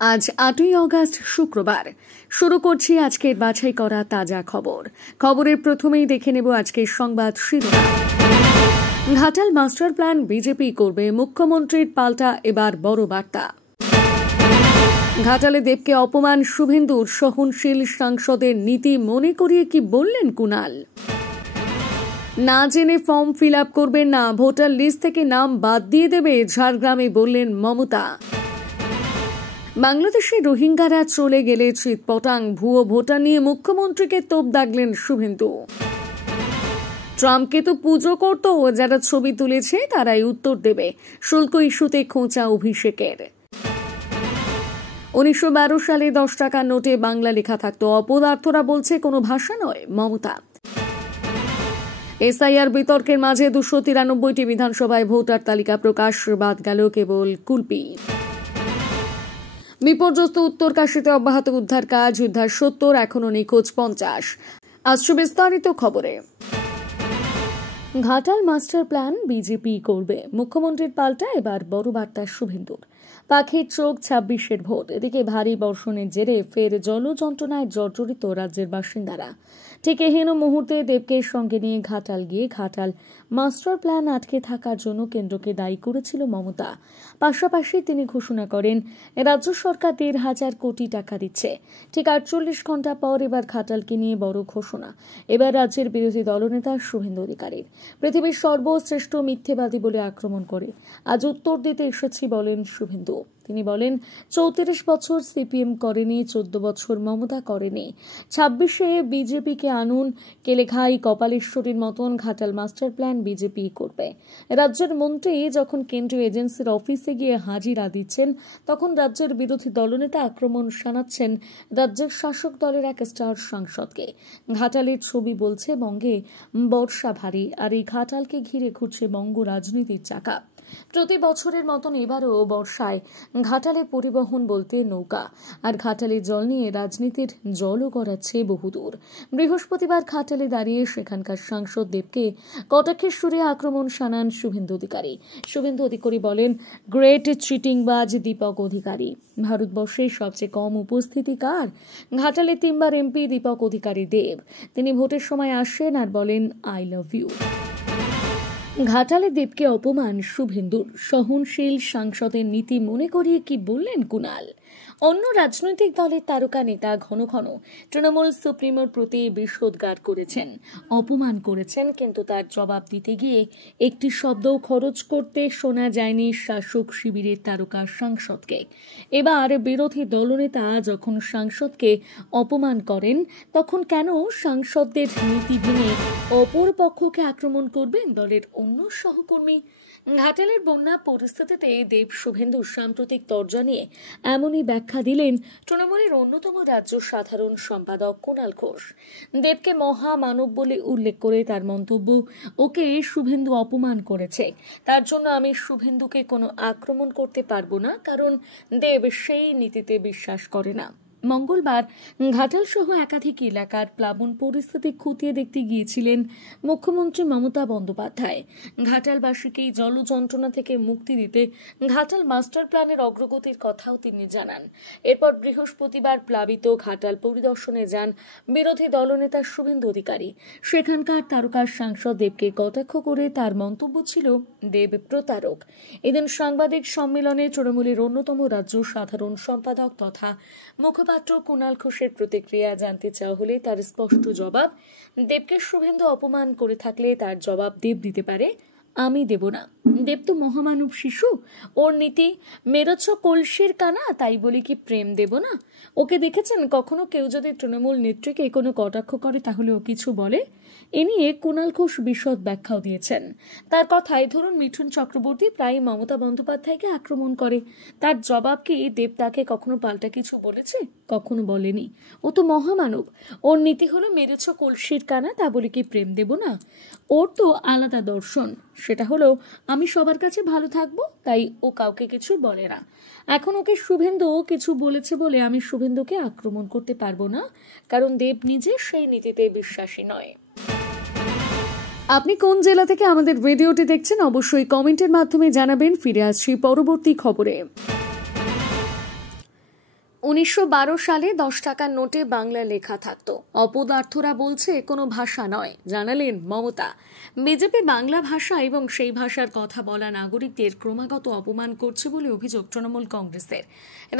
আজ 8ই অগস্ট শুক্রবার। শুরু করছি আজকের বাছাই করা তাজা খবরের প্রথমেই দেখে নেব আজকের সংবাদ শিরোনাম। ঘাটাল মাস্টার প্ল্যান বিজেপি করবে, মুখ্যমন্ত্রীর পাল্টা এবার বড় বার্তা। ঘাটালে দেবকে অপমান শুভেন্দুর, সহনশীল সাংসদের নীতি মনে করিয়ে কি বললেন কুণাল। না জেনে ফর্ম ফিল আপ করবেন না, ভোটার লিস্ট থেকে নাম বাদ দিয়ে দেবে, ঝাড়গ্রামে বললেন মমতা। বাংলাদেশে রোহিঙ্গারা চলে গেলে চিৎপটাং, ভুয়ো ভোটার নিয়ে মুখ্যমন্ত্রীকে তোপ দাগলেন শুভেন্দু। ট্রাম্পকে তো পুজো করত, যারা ছবি তুলেছে তারাই উত্তর দেবে, শুল্ক ইস্যুতে খোঁচা অভিষেকের। 1912 সালে 10 টাকার নোটে বাংলা লেখা থাকতো, অপদার্থরা বলছে কোনো ভাষা নয়, মমতা। এসআইআর বিতর্কের মাঝে 293টি বিধানসভায় ভোটার তালিকা প্রকাশ, বাদ গেল কেবল কুলপি। বিপর্যস্ত উত্তরকাশীতে অব্যাহত উদ্ধার কাজ, উদ্ধার 70, এখনো নিখোঁজ 50। আসছে বিস্তারিত খবরে। ঘাটাল মাস্টার প্ল্যান বিজেপি করবে, মুখ্যমন্ত্রীর পাল্টা এবার বড় বার্তা শুভেন্দুর। পাখির চোখ 26-এর ভোট, এদিকে ভারী বর্ষণের জেরে ফের জল যন্ত্রণায় জর্জরিত রাজ্যের বাসিন্দারা। ঠিক এহেন মুহূর্তে দেবকে সঙ্গে নিয়ে ঘাটাল গিয়ে ঘাটাল মাস্টার প্ল্যান আটকে থাকার জন্য কেন্দ্রকে দায়ী করেছিল মমতা। পাশাপাশি তিনি ঘোষণা করেন রাজ্য সরকার 1,500 কোটি টাকা দিচ্ছে। ঠিক 48 ঘন্টা পর এবার ঘাটালকে নিয়ে বড় ঘোষণা, এবার রাজ্যের বিরোধী দলনেতা শুভেন্দু অধিকারীর। পৃথিবীর সর্বশ্রেষ্ঠ মিথ্যেবাদী বলে আক্রমণ করে আজ উত্তর দিতে এসেছি বলেন শুভেন্দু। তিনি বলেন 34 বছর সিপিএম করেনি, 14 বছর মমতা করেনি, 26-এ বিজেপিকে আনুন, কেলেঘাই কপালেশ্বরীর মতন ঘাটাল মাস্টার প্ল্যান বিজেপি করবে। রাজ্যের মন্ত্রী যখন কেন্দ্রীয় এজেন্সির অফিসে গিয়ে হাজিরা দিচ্ছেন, তখন রাজ্যের বিরোধী দলনেতা আক্রমণ শানাচ্ছেন রাজ্যের শাসক দলের এক স্টার সাংসদকে। ঘাটালের ছবি বলছে বঙ্গে বর্ষা ভারী, আর এই ঘাটালকে ঘিরে ঘুরছে বঙ্গ রাজনীতির চাকা। প্রতি বছরের মতন এবারও বর্ষায় ঘাটালে পরিবহন বলতে নৌকা, আর ঘাটালের জল নিয়ে রাজনীতির জলও গড়াচ্ছে বহুদূর। বৃহস্পতিবার ঘাটালে দাঁড়িয়ে সেখানকার সাংসদ দেবকে কটাক্ষের সুরে আক্রমণ শানান শুভেন্দু অধিকারী। শুভেন্দু অধিকারী বলেন, গ্রেট চিটিংবাজ দীপক অধিকারী। ভারতবর্ষের সবচেয়ে কম উপস্থিতি কার? ঘাটালে 3বার এমপি দীপক অধিকারী দেব। তিনি ভোটের সময় আসেন আর বলেন আই লাভ ইউ। ঘাটালে দেবকে অপমান শুভেন্দুর, সহনশীল সাংসদের নীতি মনে করিয়ে কি বললেন কুণাল। অন্য রাজনৈতিক দলের তারকা নেতা ঘন ঘন তৃণমূল সুপ্রিমোর প্রতি বিষোদ্গার করেছেন, অপমান করেছেন, কিন্তু তার জবাব দিতে গিয়ে একটি শব্দও খরচ করতে শোনা যায়নি শাসক শিবিরের তারকা সাংসদকে। এবার বিরোধী দলনেতা যখন সাংসদকে অপমান করেন, তখন কেন সাংসদদের নীতি ভেঙে অপর পক্ষকে আক্রমণ করবেন দলের অন্য সহকর্মী? ঘাটালের বন্যা পরিস্থিতিতে দেব শুভেন্দুর সাম্প্রতিক তরজা নিয়ে এমনই ব্যাখ্যা দিলেন তৃণমূলের অন্যতম রাজ্য সাধারণ সম্পাদক কুণাল ঘোষ। দেবকে মহামানব বলে উল্লেখ করে তার মন্তব্য, ওকে শুভেন্দু অপমান করেছে, তার জন্য আমি শুভেন্দুকে কোনো আক্রমণ করতে পারবো না, কারণ দেব সেই নীতিতে বিশ্বাস করে না। মঙ্গলবার ঘাটাল সহ একাধিক এলাকার প্লাবন পরিস্থিতি খতিয়ে দেখতে গিয়েছিলেন মুখ্যমন্ত্রী মমতা বন্দ্যোপাধ্যায়। ঘাটালবাসীকে জল যন্ত্রণা থেকে মুক্তি দিতে ঘাটাল মাস্টার প্ল্যানের অগ্রগতির কথাও তিনি জানান। এরপর বৃহস্পতিবার প্লাবিত ঘাটাল পরিদর্শনে যান বিরোধী দলনেতা শুভেন্দু অধিকারী। সেখানকার তারকা সাংসদ দেবকে কটাক্ষ করে তার মন্তব্য ছিল দেব প্রতারক। এদিন সাংবাদিক সম্মেলনে তৃণমূলের অন্যতম রাজ্য সাধারণ সম্পাদক তথা মুখ্যপাত্র কুণাল ঘোষের প্রতিক্রিয়া জানতে চাওয়া হলে তার স্পষ্ট জবাব, দেবকে শুভেন্দু অপমান করে থাকলে তার জবাব দেব দিতে পারে, আমি দেব না। দেব তো মহামানব শিশু, ওর নীতি মেরোচ্ছ কলসির কানা, তাই বলি কি প্রেম দেব না? ওকে দেখেছেন কখনো কেউ যদি তৃণমূল নেত্রীকে কোনো কটাক্ষ করে তাহলে ও কিছু বলে? এ নিয়ে কুণাল ঘোষ বিশদ ব্যাখ্যাও দিয়েছেন। তার কথায়, ধরুন মিঠুন চক্রবর্তী প্রায় মমতা বন্দ্যোপাধ্যায়কে আক্রমণ করে, তার জবাব কি দেব তাকে কখনো পাল্টা কিছু বলেছে? কখনো বলেনি। ও তো মহামানব, ওর নীতি হলো মেরেছ কলসির কানা, তা বলে কি প্রেম দেব না? ওর তো আলাদা দর্শন, সেটা হলো আমি সবার কাছে ভালো থাকবো, তাই ও কাউকে কিছু বলে না। এখন ওকে শুভেন্দু কিছু বলেছে বলে আমি শুভেন্দুকে আক্রমণ করতে পারবো না, কারণ দেব নিজে সেই নীতিতে বিশ্বাসী নয়। আপনি কোন জেলা থেকে আমাদের ভিডিওটি দেখছেন অবশ্যই কমেন্টের মাধ্যমে জানাবেন। ফিরে আসছি পরবর্তী খবরে। 1912 সালে 10 টাকার নোটে বাংলা লেখা থাকতো। অপদার্থরা বলছে কোনো ভাষা নয়, জানালেন মমতা। বিজেপি বাংলা ভাষা এবং সেই ভাষার কথা বলা নাগরিকদের ক্রমাগত অপমান করছে বলে অভিযোগ তৃণমূল কংগ্রেসের।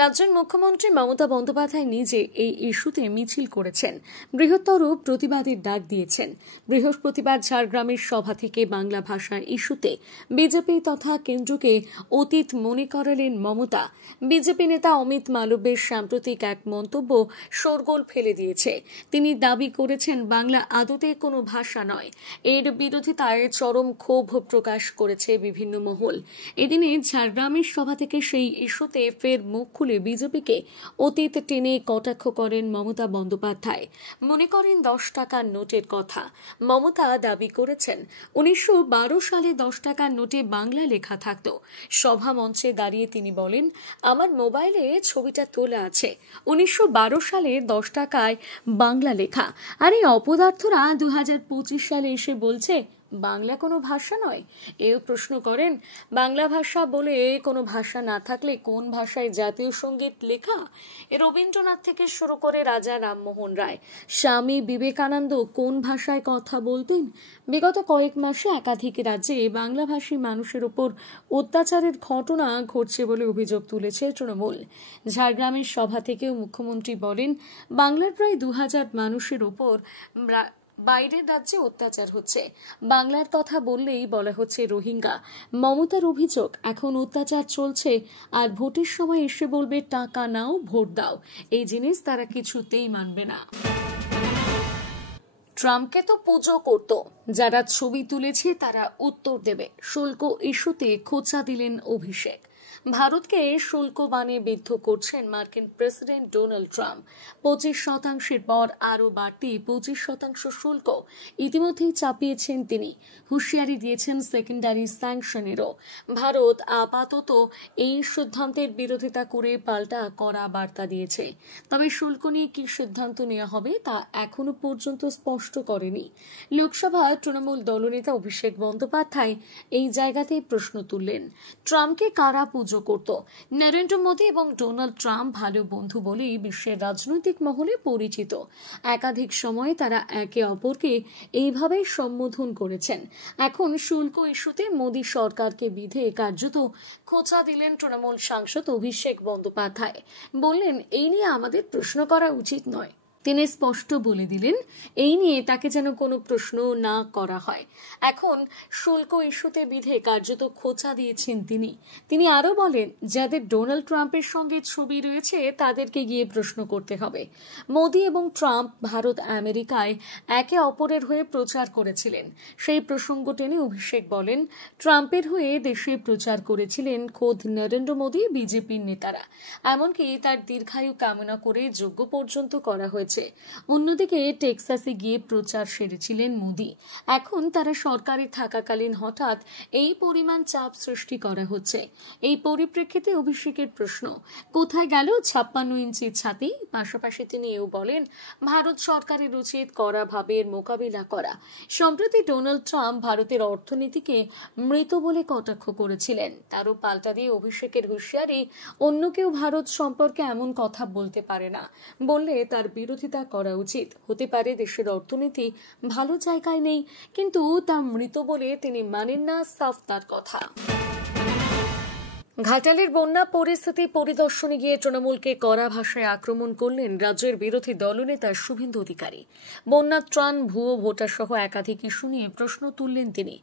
রাজ্যের মুখ্যমন্ত্রী মমতা বন্দ্যোপাধ্যায় নিজে এই ইস্যুতে মিছিল করেছেন, বৃহত্তর প্রতিবাদের ডাক দিয়েছেন। বৃহস্পতিবার ঝাড়গ্রামের সভা থেকে বাংলা ভাষার ইস্যুতে বিজেপি তথা কেন্দ্রকে অতীত মনে করালেন মমতা। বিজেপি নেতা অমিত মালব্যের সাম্প্রতিক এক মন্তব্য শোরগোল ফেলে দিয়েছে। তিনি দাবি করেছেন বাংলা আদতে কোনো ভাষা নয়। এর বিরোধিতায় চরম ক্ষোভ প্রকাশ করেছে বিভিন্ন মহল। এদিনে ঝাড়গ্রামের সভা থেকে সেই ইস্যুতে ফের মুখ খুলে বিজেপিকে অতীত টেনে কটাক্ষ করেন মমতা বন্দ্যোপাধ্যায়। মনে করেন 10 টাকার নোটের কথা। মমতা দাবি করেছেন 1912 সালে 10 টাকার নোটে বাংলা লেখা থাকতো। সভা মঞ্চে দাঁড়িয়ে তিনি বলেন, আমার মোবাইলে ছবিটা তোলা আছে, 1912 সালে 10 টাকায় বাংলা লেখা। আর এই অপদার্থরা 2025 সালে এসে বলছে বাংলা কোনো ভাষা নয়। এও প্রশ্ন করেন, বাংলা ভাষা বলে কোনো ভাষা না থাকলে কোন ভাষায় জাতীয় সঙ্গীত লেখা? রবীন্দ্রনাথ থেকে শুরু করে রাজা রামমোহন রায়, স্বামী বিবেকানন্দ কোন ভাষায় কথা বলতেন? বিগত কয়েক মাসে একাধিক রাজ্যে বাংলাভাষী মানুষের উপর অত্যাচারের ঘটনা ঘটছে বলে অভিযোগ তুলেছে তৃণমূল। ঝাড়গ্রামের সভা থেকেও মুখ্যমন্ত্রী বলেন, বাংলার প্রায় 2000 মানুষের উপর বাইরের রাজ্যে অত্যাচার হচ্ছে। বাংলার কথা বললেই বলা হচ্ছে রোহিঙ্গা। মমতার অভিযোগ, এখন অত্যাচার চলছে আর ভোটের সময় এসে বলবে টাকা নাও, ভোট দাও। এই জিনিস তারা কিছুতেই মানবে না। ট্রাম্পকে তো পুজো করত, যারা ছবি তুলেছে তারা উত্তর দেবে। শুল্ক ইস্যুতে খোঁচা দিলেন অভিষেক। ভারতকে শুল্ক বানে বিদ্ধ করছেন মার্কিন প্রেসিডেন্ট ডোনাল্ড ট্রাম্প। 25% পর আরও বাড়তি 25% শুল্ক ইতিমধ্যেই চাপিয়েছেন তিনি। হুঁশিয়ারি দিয়েছেন সেকেন্ডারি স্যাংশনেরও। ভারত আপাতত এই সিদ্ধান্তের বিরোধিতা করে পাল্টা কড়া বার্তা দিয়েছে। তবে শুল্ক নিয়ে কি সিদ্ধান্ত নেওয়া হবে তা এখনো পর্যন্ত স্পষ্ট করেনি। লোকসভায় তৃণমূল দলনেতা অভিষেক বন্দ্যোপাধ্যায় এই জায়গাতেই প্রশ্ন তুললেন, ট্রাম্পকে কারা পুজো করত? নরেন্দ্র মোদী এবং ডোনাল্ড ট্রাম্প ভালো বন্ধু বলেই বিশ্বের রাজনৈতিক মহলে পরিচিত। একাধিক সময়ে তারা একে অপরকে এইভাবে সম্বোধন করেছেন। এখন শুল্ক ইস্যুতে মোদী সরকারকে বিধে কার্যত খোঁচা দিলেন তৃণমূল সাংসদ অভিষেক বন্দ্যোপাধ্যায়। বললেন, এই নিয়ে আমাদের প্রশ্ন করা উচিত নয়। তিনি স্পষ্ট বলে দিলেন, এই নিয়ে তাকে যেন কোনো প্রশ্ন না করা হয়। এখন শুল্ক ইস্যুতে বিধে কার্যত খোঁচা দিয়েছেন তিনি আরো বলেন, যাদের ডোনাল্ড ট্রাম্পের সঙ্গে ছবি রয়েছে তাদেরকে গিয়ে প্রশ্ন করতে হবে। মোদী এবং ট্রাম্প ভারত আমেরিকায় একে অপরের হয়ে প্রচার করেছিলেন। সেই প্রসঙ্গ টেনে অভিষেক বলেন, ট্রাম্পের হয়ে দেশে প্রচার করেছিলেন খোদ নরেন্দ্র মোদী, বিজেপির নেতারা। এমনকি তার দীর্ঘায়ু কামনা করে যজ্ঞ পর্যন্ত করা হয়েছে। অন্যদিকে টেক্সাসে গিয়ে প্রচার সেরেছিলেন মোদী। এখন তারা সরকারে থাকাকালীন হঠাৎ এই পরিমাণ চাপ সৃষ্টি করা হচ্ছে। এই পরিপ্রেক্ষিতে অভিষেকের প্রশ্ন, কোথায় গেল 56 ইঞ্চি ছাতি? পাশাপাশি তিনি এও বলেন, ভারত সরকারের উচিত কড়া ভাবের মোকাবিলা করা। সম্প্রতি ডোনাল্ড ট্রাম্প ভারতের অর্থনীতিকে মৃত বলে কটাক্ষ করেছিলেন। তারও পাল্টা দিয়ে অভিষেকের হুঁশিয়ারি, অন্য কেউ ভারত সম্পর্কে এমন কথা বলতে পারে না, বললে তার বিরোধিতা করা উচিত। হতে পারে দেশের অর্থনীতি ভালো জায়গায় নেই, কিন্তু তা মৃত বলে তিনি মানেন না, সাফ তার কথা। ঘাটালের বন্যা পরিস্থিতি পরিদর্শনে গিয়ে তৃণমূলকে কড়া ভাষায় আক্রমণ করলেন রাজ্যের বিরোধী দলনেতা শুভেন্দু অধিকারী। বন্যা ত্রাণ, ভুয়ো ভোটার সহ একাধিক ইস্যু নিয়ে প্রশ্ন তুললেন তিনি।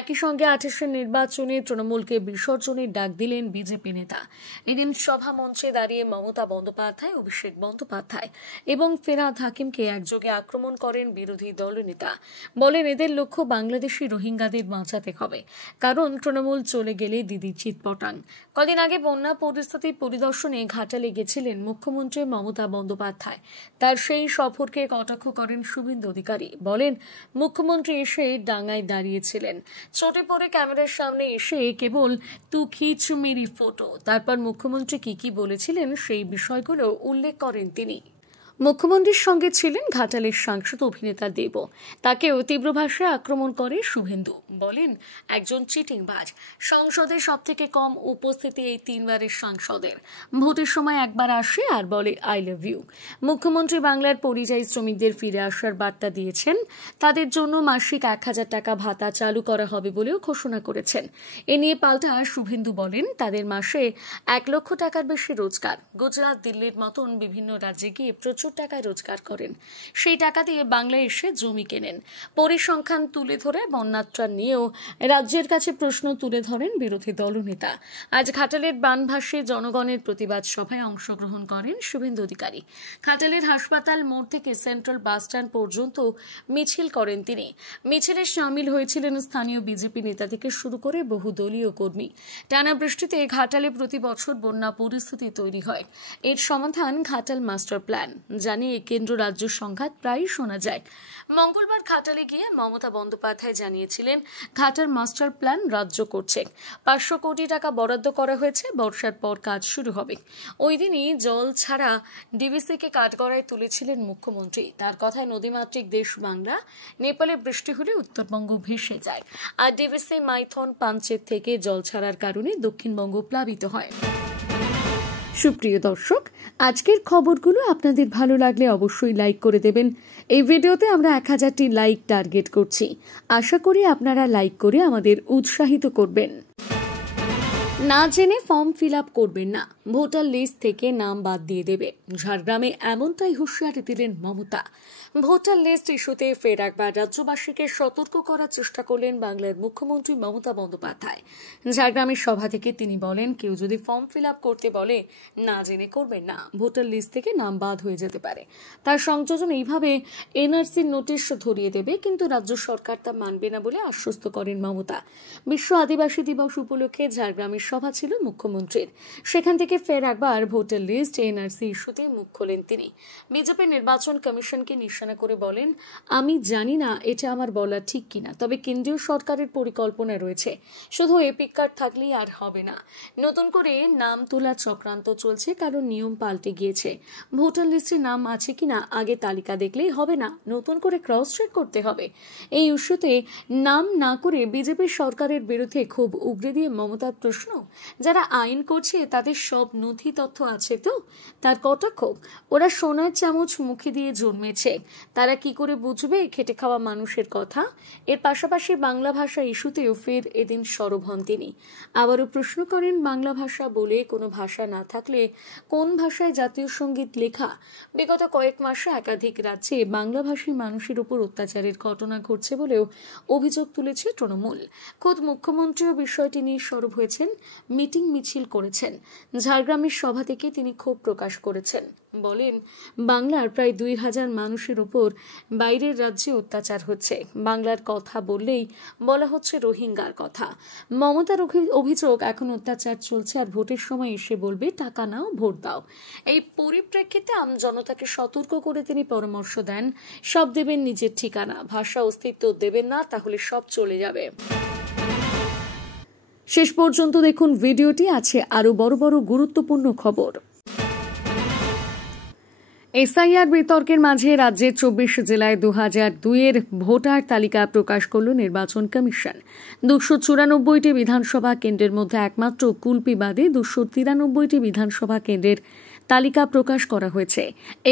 একই সঙ্গে 28 নির্বাচনে তৃণমূলকে বিসর্জনের ডাক দিলেন বিজেপি নেতা। এদিন সভা মঞ্চে দাঁড়িয়ে মমতা বন্দ্যোপাধ্যায়, অভিষেক বন্দ্যোপাধ্যায় এবং ফেরাদ হাকিমকে একযোগে আক্রমণ করেন বিরোধী দলনেতা। বলেন, এদের লক্ষ্য বাংলাদেশি রোহিঙ্গাদের বাঁচাতে হবে, কারণ তৃণমূল চলে গেলে দিদি চিৎপটাং। কদিন আগে বন্যা পরিস্থিতি পরিদর্শনে ঘাটালে গেছিলেন মুখ্যমন্ত্রী মমতা বন্দ্যোপাধ্যায়। তার সেই সফরকে কটাক্ষ করেন শুভেন্দু অধিকারী। বলেন, মুখ্যমন্ত্রী এসে ডাঙায় দাঁড়িয়েছিলেন, চোটে পড়ে ক্যামেরার সামনে এসে কেবল তু খিচ মেরি ফটো। তারপর মুখ্যমন্ত্রী কি কি বলেছিলেন সেই বিষয়গুলো উল্লেখ করেন তিনি। মুখ্যমন্ত্রীর সঙ্গে ছিলেন ঘাটালের সাংসদ অভিনেতা দেব। তাকেও তীব্র ভাষায় আক্রমণ করে শুভেন্দু। বলেন, একজন চিটিংবাজ। সংসদে সব থেকে কম উপস্থিতি এই 3 বারের সাংসদের। ভোটের সময় একবার আসে আর বলে আই লাভ ইউ। মুখ্যমন্ত্রী বাংলার পরিযায়ী শ্রমিকদের ফিরে আসার বার্তা দিয়েছেন। তাদের জন্য মাসিক 1000 টাকা ভাতা চালু করা হবে বলেও ঘোষণা করেছেন। এ নিয়ে পাল্টা শুভেন্দু বলেন, তাদের মাসে 1 লক্ষ টাকার বেশি রোজগার। গুজরাট, দিল্লির মতন বিভিন্ন রাজ্যে গিয়ে প্রচুর টাকায় রোজগার করেন। সেই টাকা দিয়ে বাংলায় এসে জমি কেনেন। পরিসংখ্যান তুলে ধরে বন্যাত্রাণ নিয়েও রাজ্যের কাছে প্রশ্ন তুলে ধরেন বিরোধী দলনেতা। আজ ঘাটালের বানভাসী জনগণের প্রতিবাদ সভায় অংশগ্রহণ করেন শুভেন্দু অধিকারী। ঘাটালের হাসপাতাল মোড় থেকে সেন্ট্রাল বাস স্ট্যান্ড পর্যন্ত মিছিল করেন তিনি। মিছিলে সামিল হয়েছিলেন স্থানীয় বিজেপি নেতা থেকে শুরু করে বহু দলীয় কর্মী। টানা বৃষ্টিতে ঘাটালে প্রতি বছর বন্যা পরিস্থিতি তৈরি হয়। এর সমাধান ঘাটাল মাস্টার প্ল্যান জানিয়ে কেন্দ্র রাজ্য সংঘাত প্রায়ই শোনা যায়। মঙ্গলবার ঘাটালে গিয়ে মমতা বন্দ্যোপাধ্যায় জানিয়েছিলেন, ঘাটাল মাস্টার প্ল্যান রাজ্য করছে। 500 কোটি টাকা বরাদ্দ করা হয়েছে। বর্ষার পর কাজ শুরু হবে। ওই দিনই জল ছাড়া ডিভিসিকে কাঠগড়ায় তুলেছিলেন মুখ্যমন্ত্রী। তার কথায় নদীমাতৃক দেশ বাংলা। নেপালে বৃষ্টি হলে উত্তরবঙ্গ ভেসে যায়, আর ডিভিসি মাইথন পাঞ্চেত থেকে জল ছাড়ার কারণে দক্ষিণবঙ্গ প্লাবিত হয়। সুপ্রিয় দর্শক, আজকের খবরগুলো আপনাদের ভালো লাগলে অবশ্যই লাইক করে দেবেন। এই ভিডিওতে আমরা 1000টি লাইক টার্গেট করছি। আশা করি আপনারা লাইক করে আমাদের উৎসাহিত করবেন। না জেনে ফর্ম ফিল আপ করবেন না, ভোটার লিস্ট থেকে নাম বাদ দিয়ে দেবে। ঝাড়গ্রামে এমনটাই হুঁশিয়ারি দিলেন মমতা। ভোটার লিস্ট ইস্যুতে ফের একবার রাজ্যবাসীকে সতর্ক করার চেষ্টা করলেন বাংলার মুখ্যমন্ত্রী মমতা বন্দ্যোপাধ্যায়। ঝাড়গ্রামের সভা থেকে তিনি বলেন, কেউ যদি ফর্ম ফিল আপ করতে বলে, না জেনে করবেন না, ভোটার লিস্ট থেকে নাম বাদ হয়ে যেতে পারে। তার সংযোজন এইভাবে এনআরসির নোটিশ ধরিয়ে দেবে, কিন্তু রাজ্য সরকার তা মানবে না বলে আশ্বস্ত করেন মমতা। বিশ্ব আদিবাসী দিবস উপলক্ষে ঝাড়গ্রামের সভা ছিল মুখ্যমন্ত্রীর। সেখান থেকে ফের একবার ভোটার লিস্ট এনআরসি ইস্যুতে মুখ খোলেন তিনি। বিজেপি নির্বাচন কমিশনকে নিশানা করে বলেন, আমি জানি না এটা আমার বলা ঠিক কিনা, তবে কেন্দ্রীয় সরকারের পরিকল্পনা রয়েছে। শুধু এপিক কার্ড থাকলেই আর হবে না। নতুন করে নাম তোলা চক্রান্ত চলছে, কারণ নিয়ম পাল্টে গিয়েছে। ভোটার লিস্টে নাম আছে কিনা আগে তালিকা দেখলেই হবে না, নতুন করে ক্রস চেক করতে হবে। এই ইস্যুতে নাম না করে বিজেপি সরকারের বিরুদ্ধে খুব উগরে দিয়ে মমতার প্রশ্ন, যারা আইন করছে তাদের সব নথি তথ্য আছে তো? তার কটাক্ষ, ওরা সোনার চামচ মুখে দিয়ে জন্মেছে, তারা কি করে বুঝবে খেটে খাওয়া মানুষের কথা? এর পাশাপাশি বাংলা ভাষা ইস্যুতেও ফের এদিন সরব হন তিনি। আবারও প্রশ্ন করেন, বাংলা ভাষা বলে কোনো ভাষা না থাকলে কোন ভাষায় জাতীয় সঙ্গীত লেখা? বিগত কয়েক মাসে একাধিক রাজ্যে বাংলাভাষী মানুষের উপর অত্যাচারের ঘটনা ঘটছে বলেও অভিযোগ তুলেছে তৃণমূল। খোদ মুখ্যমন্ত্রীও বিষয়টি নিয়ে সরব হয়েছেন, মিটিং মিছিল করেছেন। ঝাড়গ্রামের সভা থেকে তিনি ক্ষোভ প্রকাশ করেছেন। বলেন, বাংলার প্রায় 2000 মানুষের উপর বাইরের রাজ্যে অত্যাচার হচ্ছে। বাংলার কথা বললেই বলা হচ্ছে রোহিঙ্গার কথা। মমতার অভিযোগ, এখন অত্যাচার চলছে আর ভোটের সময় এসে বলবে টাকা নাও, ভোট দাও। এই পরিপ্রেক্ষিতে আম জনতাকে সতর্ক করে তিনি পরামর্শ দেন, সব দেবেন নিজের ঠিকানা, ভাষা অস্তিত্ব দেবেন না, তাহলে সব চলে যাবে। শেষ পর্যন্ত দেখুন ভিডিওটি, আছে আরো বড় বড় গুরুত্বপূর্ণ খবর। এসআইআর বিতর্কের মাঝে রাজ্যের 24 জেলায় 2002-এর ভোটার তালিকা প্রকাশ করল নির্বাচন কমিশন। 294টি বিধানসভা কেন্দ্রের মধ্যে একমাত্র কুলপি বাদে 293টি বিধানসভা কেন্দ্রের তালিকা প্রকাশ করা হয়েছে।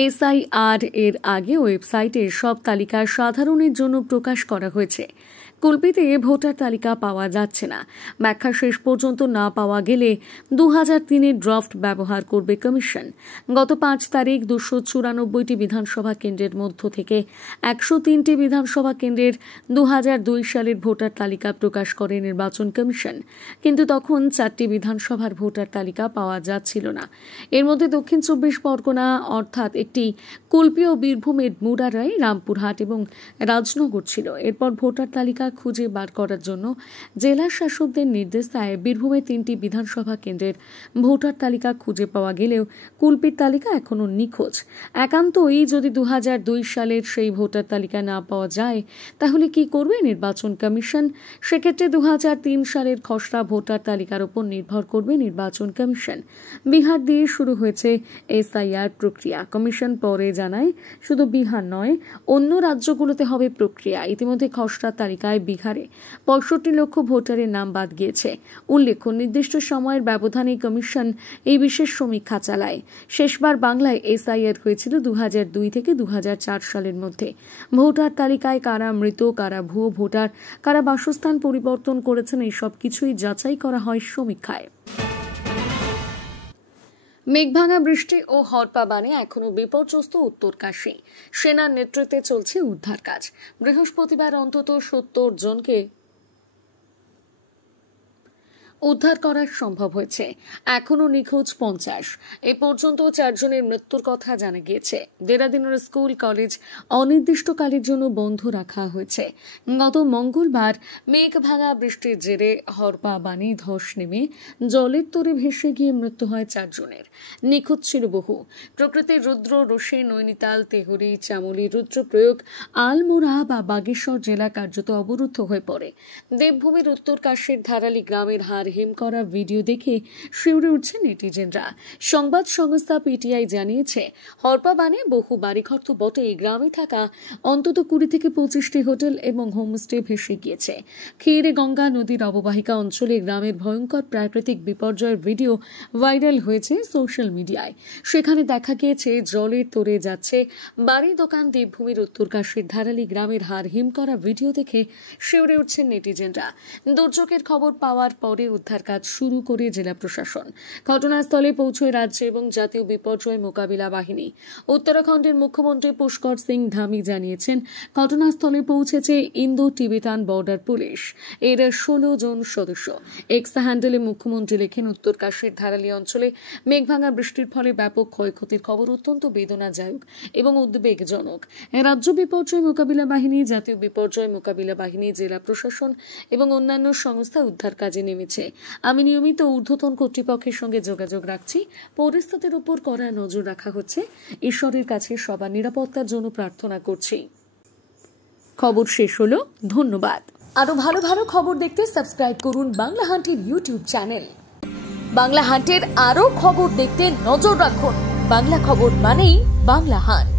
এসআইআর এর আগে ওয়েবসাইটে সব তালিকা সাধারণের জন্য প্রকাশ করা হয়েছে। কুলপিতে ভোটার তালিকা পাওয়া যাচ্ছে না। ব্যাখ্যা শেষ পর্যন্ত না পাওয়া গেলে 2003-এর ড্রাফট ব্যবহার করবে কমিশন। গত 5 তারিখ 294টি বিধানসভা কেন্দ্রের মধ্য থেকে 103টি বিধানসভা কেন্দ্রের 2002 সালের ভোটার তালিকা প্রকাশ করে নির্বাচন কমিশন, কিন্তু তখন 4টি বিধানসভার ভোটার তালিকা পাওয়া যাচ্ছিল না। এর মধ্যে দক্ষিণ 24 পরগনা অর্থাৎ একটি, কুলপি ও বীরভূমের মুরারাই, রামপুরহাট এবং রাজনগর ছিল। এরপর ভোটার তালিকা তালিকা খুঁজে বার করার জন্য জেলা শাসকদের নির্দেশ দেয় বীরভূমে 3টি বিধানসভা কেন্দ্রের ভোটার তালিকা খুঁজে পাওয়া গেলেও কুলপির তালিকা এখনও নিখোঁজ। একান্তই যদি 2002 সালের সেই ভোটার তালিকা না পাওয়া যায় তাহলে কি করবে নির্বাচন কমিশন? সেক্ষেত্রে 2003 সালের খসড়া ভোটার তালিকার উপর নির্ভর করবে নির্বাচন কমিশন। বিহার দিয়ে শুরু হয়েছে এসআইআর প্রক্রিয়া। কমিশন পরে জানায় শুধু বিহার নয়, অন্য রাজ্যগুলোতে হবে প্রক্রিয়া। ইতিমধ্যে খসড়া তালিকায় বিহারে 65 লক্ষ ভোটারের নাম বাদ গিয়েছে। উল্লেখ্য, নির্দিষ্ট সময়ের ব্যবধানে কমিশন এই বিশেষ সমীক্ষা চালায়। শেষবার বাংলায় এসআইআর হয়েছিল 2002 থেকে 2004 সালের মধ্যে। ভোটার তালিকায় কারা মৃত, কারা ভুয়ো ভোটার, কারা বাসস্থান পরিবর্তন করেছেন, এই সব কিছুই যাচাই করা হয় সমীক্ষায়। মেঘভাঙা বৃষ্টি ও হরপা বানে এখনো বিপর্যস্ত উত্তরকাশী। সেনার নেতৃত্বে চলছে উদ্ধার কাজ। বৃহস্পতিবার অন্তত 70 জনকে উদ্ধার করা সম্ভব হয়েছে। এখনও নিখোঁজ 50। এ পর্যন্ত 4 জনের মৃত্যুর কথা জানা গিয়েছে। দেরাদুনের স্কুল কলেজ অনির্দিষ্টকালের জন্য বন্ধ রাখা হয়েছে। গত মঙ্গলবার মেঘ ভাঙা বৃষ্টির জেরে হরপা বানে ধস নেমে জলের তরে ভেসে গিয়ে মৃত্যু হয় 4 জনের। নিখোঁজ ছিল বহু। প্রকৃতির রুদ্র রোষে নৈনিতাল, তেহরি, চামলি, রুদ্রপ্রয়োগ, আলমোড়া বা বাগেশ্বর জেলা কার্যত অবরুদ্ধ হয়ে পড়ে। দেবভূমির উত্তরকাশীর ধারালি গ্রামের হিম করা ভিডিও দেখে শিউরে উঠছে নেটিজেনরা। সংবাদ সংস্থা পিটিআই জানিয়েছে, হরপা বানে বহু বাড়িঘর তো বটেই, গ্রামে থাকা অন্তত 20 থেকে 25টি হোটেল এবং হোমস্টে ভেসে গিয়েছে। ক্ষীরে গঙ্গা নদীর অববাহিকা অঞ্চলে গ্রামের ভয়ঙ্কর প্রাকৃতিক বিপর্যয়ের ভিডিও ভাইরাল হয়েছে সোশ্যাল মিডিয়ায়। সেখানে দেখা গিয়েছে জলের তরে যাচ্ছে বাড়ি দোকান। দেবভূমির উত্তরকাশীর ধারালি গ্রামের হিম করা ভিডিও দেখে শিউরে উঠছেন নেটিজেনরা। দুর্যোগের খবর পাওয়ার পরে উদ্ধার কাজ শুরু করে জেলা প্রশাসন। ঘটনাস্থলে পৌঁছয় রাজ্য এবং জাতীয় বিপর্যয় মোকাবিলা বাহিনী। উত্তরাখণ্ডের মুখ্যমন্ত্রী পুষ্কর সিং ধামি জানিয়েছেন, ঘটনাস্থলে পৌঁছেছে ইন্দো টিবেটান বর্ডার পুলিশ। এর 16 জন সদস্য। এক্স হ্যান্ডেলে মুখ্যমন্ত্রী লেখেন, উত্তরকাশীর ধারালি অঞ্চলে মেঘভাঙা বৃষ্টির ফলে ব্যাপক ক্ষয়ক্ষতির খবর অত্যন্ত বেদনাদায়ক এবং উদ্বেগজনক। রাজ্য বিপর্যয় মোকাবিলা বাহিনী, জাতীয় বিপর্যয় মোকাবিলা বাহিনী, জেলা প্রশাসন এবং অন্যান্য সংস্থা উদ্ধার কাজে নেমেছে। আমি নিয়মিত ঊর্ধ্বতন কর্তৃপক্ষের সঙ্গে যোগাযোগ রাখছি। পরিস্থিতির উপর কড়া নজর রাখা হচ্ছে। ঈশ্বরের কাছে সবার নিরাপত্তার জন্য প্রার্থনা করছি। খবর শেষ হলো। ধন্যবাদ। আরো ভালো ভালো খবর দেখতে সাবস্ক্রাইব করুন বাংলা হান্টের ইউটিউব চ্যানেল। বাংলা হান্টের আরো খবর দেখতে নজর রাখুন। বাংলা খবর মানেই বাংলা হান্ট।